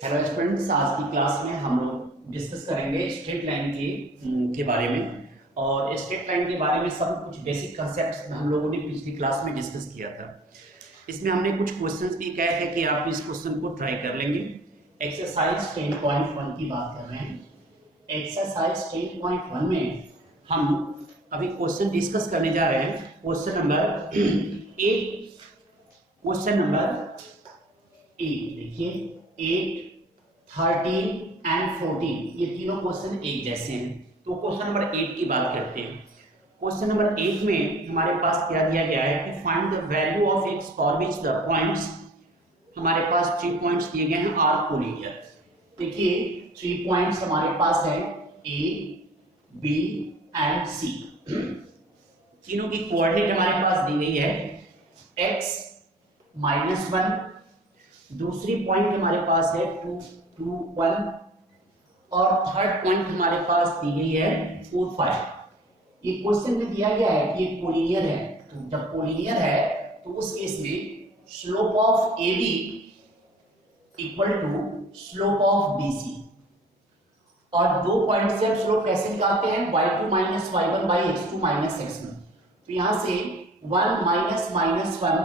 Hello students, आज की class में हम लोग डिस्कस करेंगे स्ट्रेट लाइन के बारे में। और स्ट्रेट लाइन के बारे में सब कुछ बेसिक कंसेप्ट्स हम लोगों ने पिछली क्लास में डिस्कस किया था। इसमें हमने कुछ क्वेश्चंस भी कहे थे कि आप इस क्वेश्चन को ट्राई कर लेंगे। एक्सरसाइज 10.1 की बात कर रहे हैं। एक्सरसाइज 10.1 में हम अभी क्वेश्चन डिस्कस करने जा रहे हैं। क्वेश्चन नंबर 8, क्वेश्चन नंबर 8 देखिए, 8, 13 एंड 14 ये तीनों क्वेश्चन एक जैसे हैं। तो क्वेश्चन नंबर 8 की बात करते हैं। क्वेश्चन नंबर 8 में हमारे पास क्या दिया गया है कि find the value of x for which the points, हमारे पास 3 पॉइंट्स दिए गए हैं आर कोलिनियर। देखिए 3 पॉइंट्स हमारे पास है ए, बी एंड सी। तीनों की कोऑर्डिनेट हमारे पास दी गई है x -1, दूसरी पॉइंट हमारे पास है 2, 2, 1 और थर्ड पॉइंट हमारे पास दी गई है 4, 5। ये क्वेश्चन में दिया गया है कि ये कोलिनियर है। तो जब कोलिनियर है तो उस केस में slope of a b equal to slope of b c. और दो पॉइंट से हम स्लोप कैसे निकालते हैं, y2 minus y1 by x2 minus x1। तो यहां से 1 minus minus 1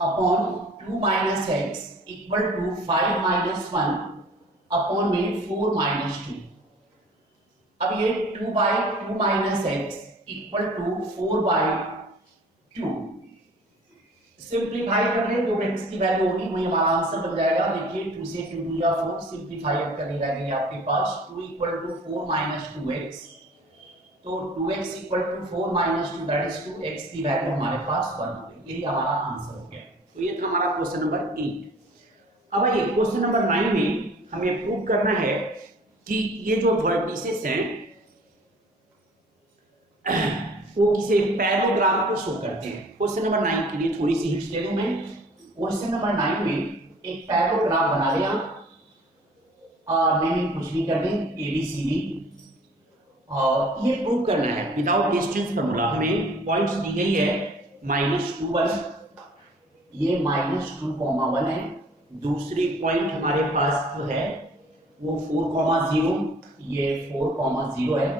upon 2 minus x equal to 5 minus 1 upon में 4 माइनस 2। अब ये 2 by 2 minus x equal to 4 by 2। Simplify कर ले, जो एक्स की वैल्यू होगी वही हमारा आंसर बन जाएगा। देखिए 2 से 2 दूनी 4, सिंप्लीफाई करने लगेंगे आपके पास 2 इक्वल टू 4 माइनस 2x। तो 2x equal to 4 minus 2 that is 2x की वैल्यू हमारे पास 1 हो गई। यही हमारा आंसर हो गया। तो ये था हमारा क्वेश्चन नंबर 8। अब आइए क्वेश्चन नंबर 9 में हमें प्रूव करना है कि ये जो वर्टिसेस हैं वो किसी पैरेललोग्राम को शो करते हैं। क्वेश्चन नंबर 9 के लिए थोड़ी सी हिंट्स दे दूं मैं। क्वेश्चन नंबर 9 में एक पैरेललोग्राम बना लिया और नेमिंग कुछ भी कर दें ABCD। और ये प्रूव करना है विदाउट डिस्टेंस फार्मूला। हमें पॉइंट्स दी गई है -2, 1, ये -2, 1 है। दूसरी पॉइंट हमारे पास जो है वो 4, 0, ये 4, 0 है।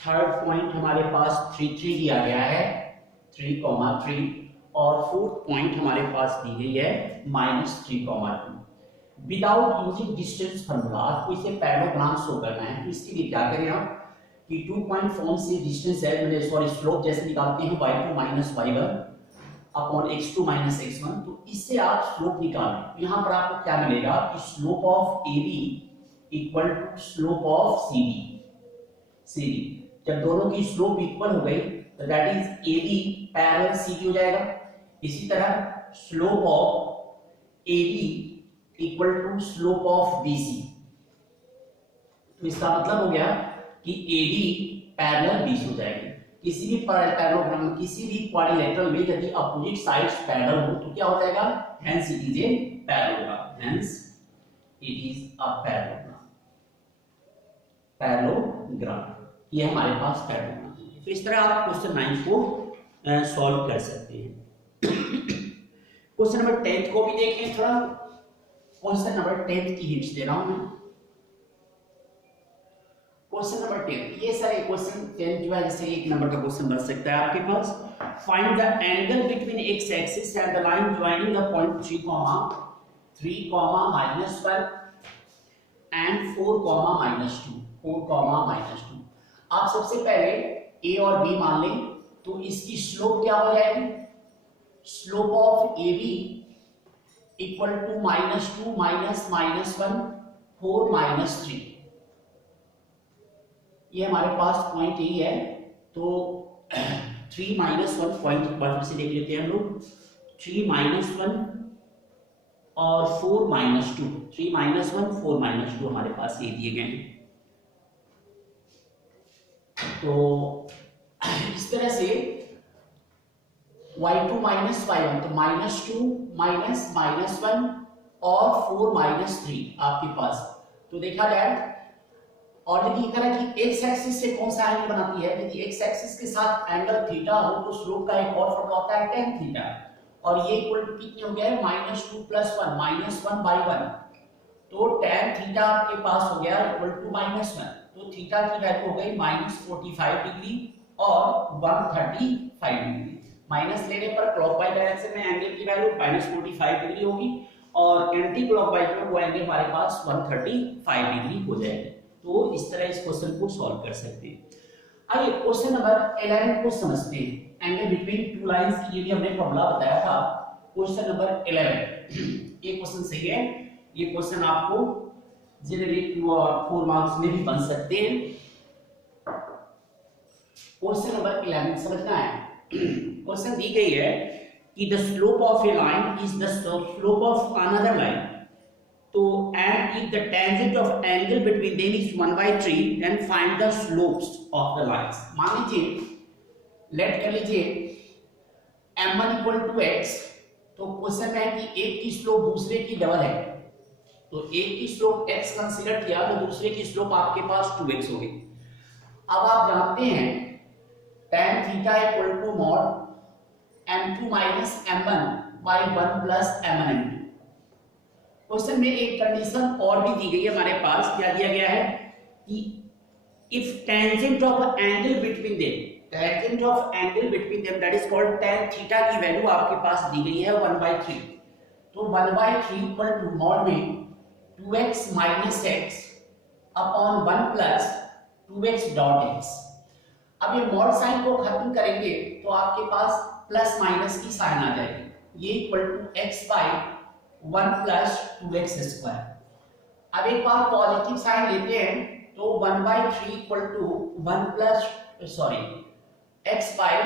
थर्ड पॉइंट हमारे पास 3, 3 दिया गया है, 3, 3। और फोर्थ पॉइंट हमारे पास दी गई है -3, 2। विदाउट यूजिंग डिस्टेंस फार्मूला आपको इसे पैरेललोग्राम शो करना है। तो इसके लिए क्या करें आप कि 2 पॉइंट फॉर्म से डिस्टेंस है, सॉरी स्लोप जैसे निकालते हैं y2 minus y1 upon x2 minus x1। तो इससे आप स्लोप निकालें। तो यहाँ पर आपको क्या मिलेगा कि slope of AB equal to slope of CD। जब दोनों की स्लोप इक्वल हो गई तो that is AB parallel CD हो जाएगा। इसी तरह slope of AB equal to slope of BC। तो इसका मतलब हो गया कि AB पैरेलल BC हो जाएगी। किसी भी पैरेललोग्राम, किसी भी क्वाड्रिलेटरल में यदि अपोजिट साइड्स पैरेलल हो तो क्या हो जाएगा, hence it is a parallelogram. Hence it is a parallelogram. ये हमारे पास पैरेललोग्राम है। तो इस तरह आप क्वेश्चन 9 को सॉल्व कर सकते हैं। क्वेश्चन नंबर 10 को भी देखें थोड़ा। क्वेश्चन नंबर 10 की हिंट्स दे रहा हूं मैं। क्वेश्चन नंबर 10, ये सारे क्वेश्चन 10 जो है जैसे एक नंबर का क्वेश्चन बन सकता है आपके पास। Find the angle between x axis and the line joining the point 3, 3, -1 and 4, -2, 4, -2। आप सबसे पहले a और b मान लें तो इसकी स्लोप क्या हो जाएगी, slope of AB equal to -2 minus -1 4 -3। ये हमारे पास पॉइंट यही है। तो 3 -1 पॉइंट फिर से देख लेते हैं हम लोग। 3 -1 और 4 -2, 3 -1 4 -2 हमारे पास ये दिए गए हैं। तो इस तरह से y2 माइनस y1 तो -2 माइनस -1 और 4 -3 आपके पास। तो देखा जाए और यदि तरह की x एक्सिस से कौन सा एंगल बनाती है, यदि x एक्सिस के साथ एंगल थीटा हो तो स्लोप का एक और फॉर्मूला होता है tan थीटा। और ये इक्वल टू कितने हो गया है -2 + 1 -1/1 तो tan थीटा आपके पास हो गया इक्वल टू -1, तो थीटा की वैल्यू हो गई -45 डिग्री और 135 डिग्री। माइनस लेने पर क्लॉकवाइज डायरेक्शन में एंगल की वैल्यू -45 डिग्री होगी और एंटी क्लॉकवाइज में वो एंगल हमारे पास 135 डिग्री हो जाएगी। तो इस तरह इस क्वेश्चन को सॉल्व कर सकते हैं। आइए क्वेश्चन नंबर 11 को समझते हैं। एंगल बिटवीन टू लाइंस की ये भी हमने फॉर्मूला बताया था। क्वेश्चन नंबर 11 ये क्वेश्चन सही है। ये क्वेश्चन आपको जनरली 2 और 4 मार्क्स में भी बन सकते हैं। क्वेश्चन नंबर 11 समझना है। क्वेश्चन दी गई है कि the slope of a line is the slope of another line, तो and if the tangent of angle between them is 1/3 then find the slopes of the lines. मान लीजिए लेट कर लीजिए m1 इक्वल टू x, तो question में है कि एक की स्लोप दूसरे की डबल है, तो एक की स्लोप x कंसीडर किया तो दूसरे की स्लोप आपके पास 2x होगी। अब आप जानते हैं tan theta equal to mod m2 minus m1 by 1 plus m1 m2। Question में एक कंडीशन और भी दी गई है हमारे पास। क्या दिया गया है कि if tangent of angle between them, tangent of angle between them that is called tan theta की वैल्यू आपके पास दी गई है 1/3, तो 1/3 इक्वल टू मॉड में 2x minus x upon 1 plus 2x dot x। अब ये मॉड साइन को खत्म करेंगे तो आपके पास प्लस माइनस की साइन आ जाएगी, ये equal to x by 1 plus 2x square. अब एक बार पॉजिटिव साइन लेते हैं तो 1/3 equal to 1 plus x by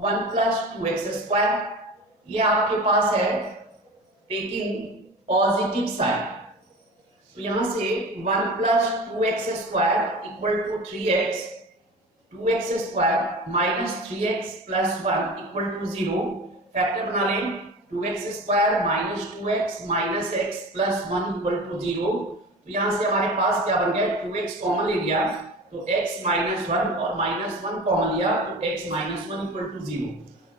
1 plus 2x square. ये आपके पास है टेकिंग पॉजिटिव साइन, तो यहां से 1 plus 2x square equal to 3x, 2x square minus 3x plus 1 equal to 0। Factor बना लें 2x square minus 2x minus x plus 1 equal to 0। तो यहां से हमारे पास क्या बन गया 2x कॉमन ले लिया तो x माइनस 1 और माइनस 1 कॉमन लिया तो x माइनस 1 इक्वल टू 0।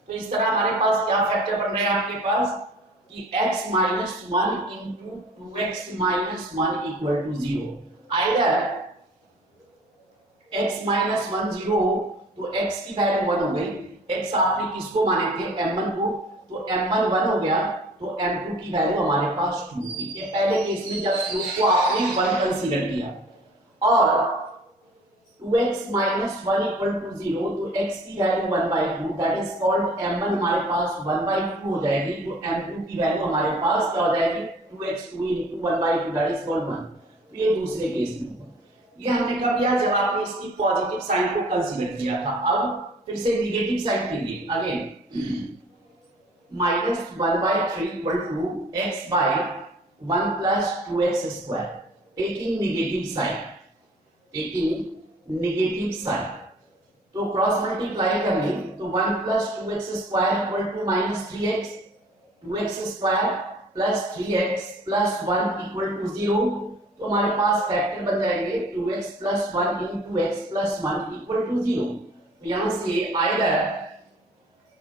तो इस तरह हमारे पास क्या फैक्टर बन रहे हैं आपके पास कि x minus 1 into 2x minus 1 equal to 0। Either x minus 1 0 तो x की वैल्यू 1 हो गई। x आपने किसको माने थे m1 को, तो m1 1 हो गया तो m2 की वैल्यू हमारे पास 2 होगी। ये पहले केस में जब स्लोप को आपने 1 कंसीडर किया और 2x माइनस 1 इक्वल टू 0 तो x की value 1/2 that is called m1 हमारे पास 1/2 हो जाएगी, तो m2 की वैल्यू हमारे पास क्या हो जाएगी 2x2 into 1/2 that is called 1। तो ये दूसरे केस में होगा। ये हमने कब किया जब आपने इसकी पॉजिटिव साइन को कंसीडर किया था। अब फिर से नेगेटिव साइन के लिए again minus 1/3 equal to x by 1 plus 2x square, taking negative sign, taking negative sign. तो क्रॉस मल्टीप्लाई कर लें तो 1 plus 2x square equal to minus 3x, 2x square plus 3x plus 1 equal to 0। तो हमारे पास factor बन जाएंगे 2x plus 1 into x plus 1 equal to 0। तो यहां से आइदर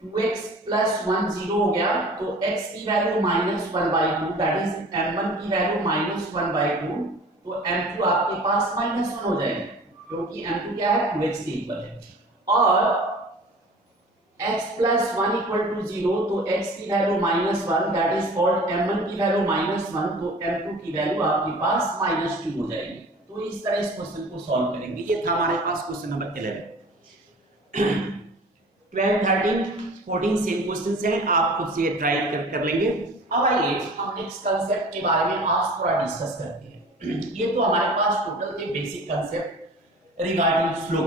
2x प्लस 1 0 हो गया तो x की value minus 1/2 that is m1 की वैल्यू माइनस 1/2 तो m2 आपके पास माइनस 1 हो जाएगा क्योंकि m2 क्या है 2x के इक्वल है। और x प्लस 1 इक्वल टू 0 तो x की value minus 1 that is called m1 की वैल्यू माइनस 1 तो m2 की वैल्यू आपके पास माइनस 2 हो जाएगी। तो इस तरह इस क्वेश्चन को सॉल्व करेंगे। ये था हमारे पास क्वेश्चन नंबर 11। 12 13 14 सेम क्वेश्चंस हैं, आप खुद से ट्राई कर लेंगे। अब आइए हम नेक्स्ट कांसेप्ट के बारे में आज थोड़ा डिस्कस करते हैं। ये तो हमारे पास टोटल थे बेसिक कांसेप्ट रिगार्डिंग फ्लो।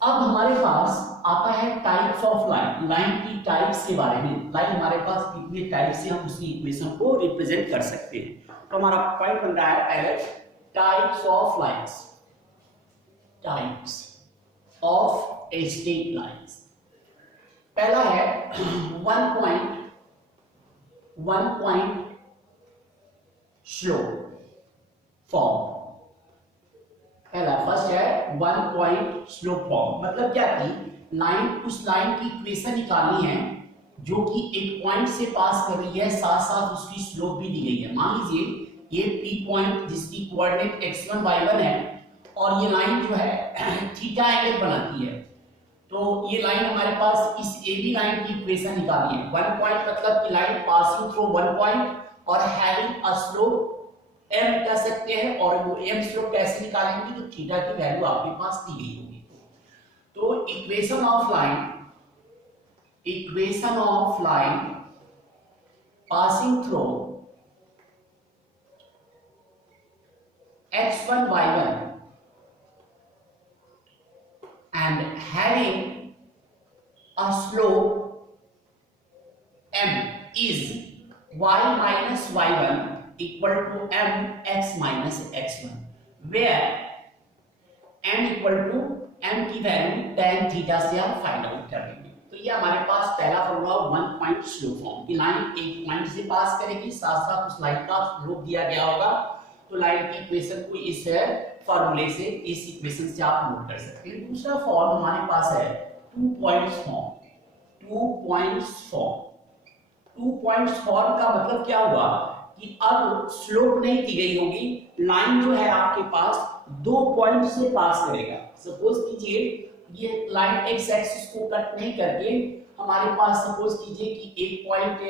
अब हमारे पास आता है टाइप्स ऑफ लाइन, लाइन की टाइप्स के बारे में। लाइन हमारे पास कितने टाइप्स से हम उसकी इक्वेशन को रिप्रेजेंट कर सकते हैं। तो हमारा पॉइंट बन रहा है पहले types of lines, types of straight lines. पहला है वन पॉइंट स्लो फॉर्म। पहला फर्स्ट है वन पॉइंट स्लो फॉर्म। मतलब क्या कि लाइन, उस लाइन की इक्वेशन निकालनी है जो कि एक पॉइंट से पास कर रही है, साथ साथ उसकी स्लोप भी दी गई है। मान लीजिए ये P पॉइंट जिसकी कोऑर्डिनेट x1 y1 है और ये लाइन जो है थीटा एंगल बनाती है। तो ये लाइन हमारे पास इस AB लाइन की इक्वेशन निकाली है। वन पॉइंट मतलब कि line passing through one point और हैविंग अ स्लोप m कह सकते हैं, और वो m स्लोप कैसे निकालेंगे, तो थीटा की वैल्यू आपके पास दी गई होगी। तो equation of line passing through x1 y1 and having a slope m is y minus y1 equal to m x minus x1, where m equal to m की value tan theta से आप find out कर लेंगे। तो ये हमारे पास पहला formula one point slope form की लाइन एक पॉइंट से पास करेगी, साथ साथ उस लाइन का स्लोप दिया गया होगा, तो लाइन की इक्वेशन को इस फॉर्मूले से, इस इक्वेशन से आप नोट कर सकते हैं। दूसरा फॉर्म हमारे पास है टू पॉइंट्स फॉर्म का मतलब क्या हुआ कि अब स्लोप नहीं दी गई होगी, लाइन जो है आपके पास दो पॉइंट से पास करेगा। सपोज कीजिए ये लाइन एक्स एक्सिस को कट नहीं करके हमारे पास सपोज कीजिए कि एक पॉइंट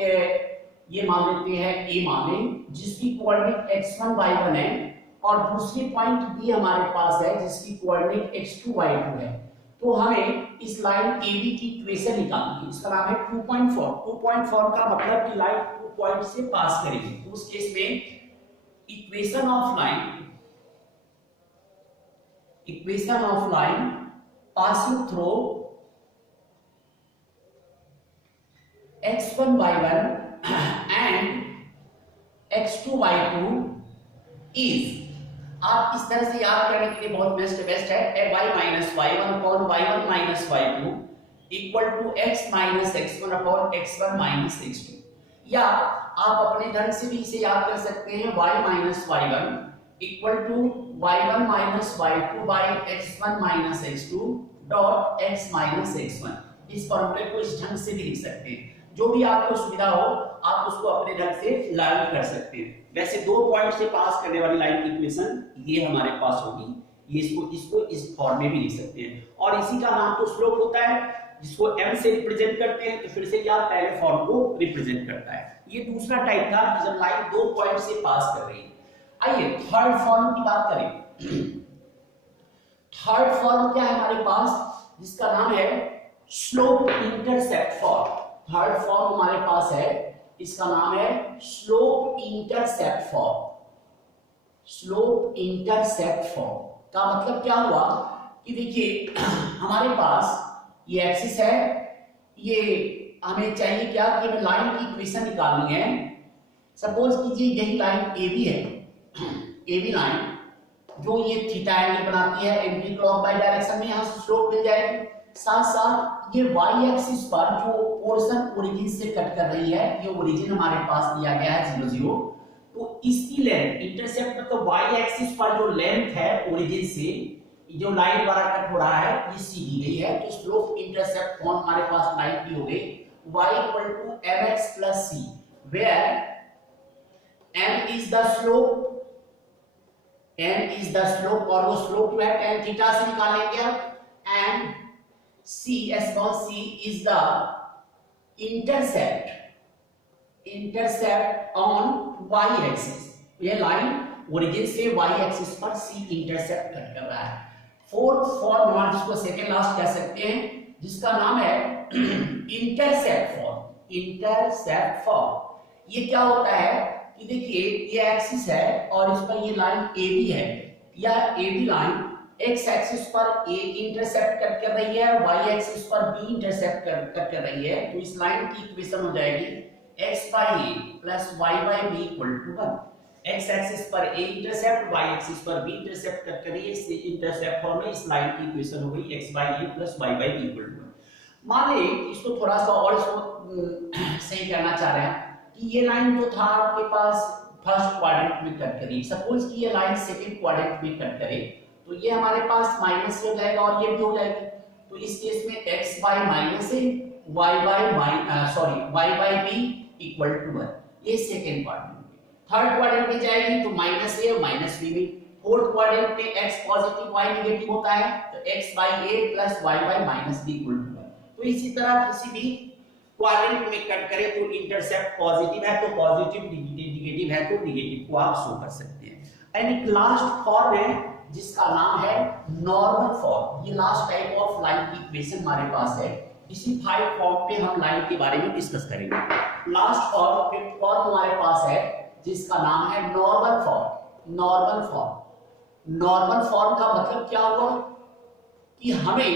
ये मान लेते हैं ए मान लें, जिसकी कोऑर्डिनेट x1 y1 है, और दूसरी पॉइंट बी हमारे पास है जिसकी कोऑर्डिनेट x2 y2 है। तो हमें इस लाइन AB की इक्वेशन निकालनी है, इसका नाम है 2.4 का मतलब कि लाइन 2 पॉइंट से पास करेगी। तो उस केस में equation of line passing through x1 y1 and x2 y2 is, आप इस तरह से याद करने के लिए बहुत बेस्ट है y minus y1 upon y1 minus y2 equal to x minus x1 upon x1 minus x2, या आप अपने ढंग से भी इसे याद कर सकते हैं y minus y1 equal to y1 minus y2 by x1 minus x2 dot x minus x1। इस फॉर्मूले को इस ढंग से भी लिख सकते हैं, जो भी आपको सुविधा हो आप उसको अपने ढंग से लर्न कर सकते हैं। वैसे दो पॉइंट से पास करने वाली लाइन की इक्वेशन ये हमारे पास होगी, ये इसको इस फॉर्म में भी लिख सकते हैं, और इसी का नाम तो स्लोप होता है, जिसको m से रिप्रेजेंट करते हैं। तो फिर से क्या पहले फॉर्म को रिप्रेजेंट करता है। ये दूसरा टाइप था जब लाइन दो पॉइंट से पास कर रही है। आइए थर्ड फॉर्म की बात करें। थर्ड फॉर्म क्या है हमारे पास, जिसका नाम है slope intercept form. Third form हमारे पास है, इसका नाम है slope intercept form. Slope intercept form का मतलब क्या हुआ कि देखिए हमारे पास ये एक्सिस है, ये हमें चाहिए क्या कि हमें लाइन की इक्वेशन निकालनी है। सपोज कीजिए यही लाइन AB है, AB लाइन जो ये थीटा एंगल बनाती है एंटी क्लॉकवाइज डायरेक्शन में, यहाँ से स्लोप मिल जाएगी। साथ साथ ये y एक्सिस पर जो पोर्शन ओरिजिन से कट कर रही है, ये ओरिजिन हमारे पास दिया गया है 0 0, तो इसकी लेंथ इंटरसेप्ट मतलब y एक्सिस पर जो लेंथ है ओरिजिन से जो लाइन द्वारा कट हो रहा है ये c दी गई है। तो स्लोप इंटरसेप्ट फॉर्म हमारे पास लाइन की हो गई y equal to mx plus c, where m is the slope, और वो स्लोप जो है tan थीटा से निकालेंगे आप, and c small c is the intercept on y axis। ये लाइन ओरिजिन से y एक्सिस पर c इंटरसेप्ट कट कर रहा है। फोर्थ फॉर्म हम जिसको सेकंड लास्ट कह सकते हैं, जिसका नाम है इंटरसेप्ट फॉर्म। ये क्या होता है कि देखिए ये एक्सिस है और इस पर ये लाइन AB है, यह AB लाइन x एक्सिस पर a इंटरसेप्ट कट कर रही है, y एक्सिस पर b इंटरसेप्ट कट कर रही है। तो इस लाइन की इक्वेशन हो जाएगी x by a plus y by b equal to 1। x axis पर a इंटरसेप्ट, y एक्सिस पर b इंटरसेप्ट कट कर रही है, इस इंटरसेप्ट फॉर्म में इस लाइन की इक्वेशन हो गई x by a plus y by b equal to 1। मान ले इसको थोड़ा सा और सही करना चाह रहे हैं कि ये लाइन तो था आपके पास फर्स्ट क्वाड्रेंट में कट करी, सपोज कि ये लाइन सेकंड क्वाड्रेंट में कट करे, तो ये हमारे पास माइनस हो जाएगा और ये भी हो जाएगी। तो इस केस में x by minus a y by b equal to 1, ये सेकंड पार्ट में। थर्ड क्वाड्रेंट में जाएगी तो माइनस ए और माइनस बी में, फोर्थ क्वाड्रेंट में x पॉजिटिव y नेगेटिव होता है तो x by a plus y by minus b equal to 1। तो इसी तरह किसी भी क्वाड्रेंट में कट करें तो इंटरसेप्ट पॉजिटिव है तो पॉजिटिव, नेगेटिव है तो नेगेटिव को आप शो कर सकते हैं। एंड एक लास्ट फॉर्म है जिसका नाम है नॉर्मल फॉर्म। ये लास्ट टाइप ऑफ लाइन की इक्वेशन हमारे पास है। इसी 5 फॉर्म पे हम लाइन के बारे में डिस्कस करेंगे। लास्ट फॉर्म हमारे पास है जिसका नाम है normal form. Normal form, normal form का मतलब क्या हुआ कि हमें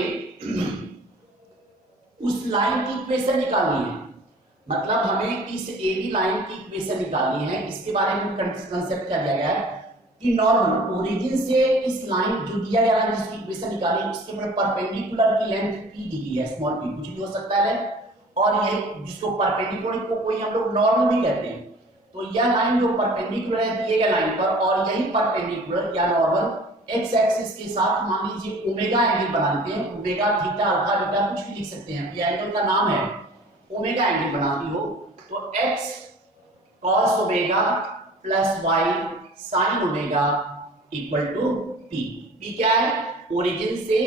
उस लाइन की इक्वेशन निकालनी है, मतलब हमें इस एबी लाइन की इक्वेशन निकालनी है। इसके बारे में कंसेप्ट क्या दिया गया है कि नॉर्मल ओरिजिन से इस लाइन जो दिया गया है जिसकी इक्वेशन निकाली, उसके ऊपर परपेंडिकुलर की लेंथ p दी गई है, स्मॉल p, कुछ भी हो सकता है। और ये जिसको परपेंडिकुलर को कोई हम लोग नॉर्मल भी कहते हैं। तो यह लाइन जो परपेंडिकुलर है दिए गए लाइन पर, और यही परपेंडिकुलर या नॉर्मल x एक्सिस के साथ मान लीजिए ओमेगा एंगल बना लेते हैं। ओमेगा, थीटा, अल्फा, बीटा कुछ भी लिख सकते हैं। ये एंगल का नाम है ओमेगा एंगल बनाती हो तो x cos omega plus y sin omega equal to p। p क्या है? ओरिजिन से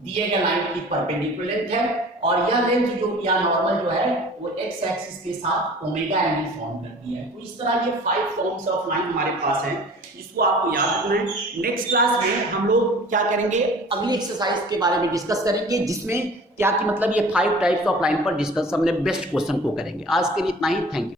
दिए गए लाइन की परपेंडिकुलर लेंथ है, और यह लेंथ जो या नॉर्मल जो है वो x एक्सिस के साथ ओमेगा एंगल फॉर्म करती है। तो इस तरह ये 5 फॉर्म्स ऑफ लाइन हमारे पास है जिसको आपको याद रखना है। नेक्स्ट क्लास में हम लोग क्या करेंगे, अगली एक्सरसाइज के बारे में डिस्कस करेंगे जिसमें क्या कि मतलब ये 5 टाइप्स ऑफ लाइन पर डिस्कस हमने बेस्ट क्वेश्चन को करेंगे। आज के लिए इतना ही, थैंक यू।